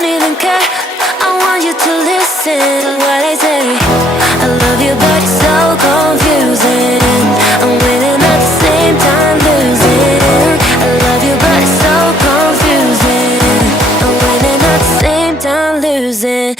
don't even care. I want you to listen to what I say. I love you, but it's so confusing. I'm winning at the same time losing. I love you, but it's so confusing. I'm winning at the same time losing.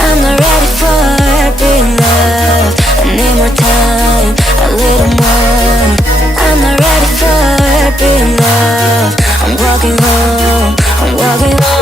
I'm not ready for being loved. I need more time, a little more. I'm not ready for being loved. I'm walking home, I'm walking home.